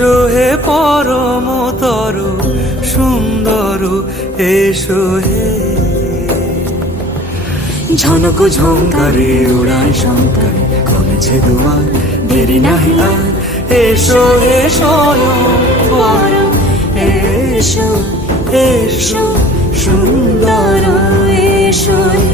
এসো হে পরমতর সুন্দর, এসো হে। ঝনক ঝঙ্কারে উড়ায় শঙ্কারে কমেছে দুয়ার, দেরি নাহি আর। এসো হে স্বয়ং বর, এসো এসো সুন্দর, এসো হে।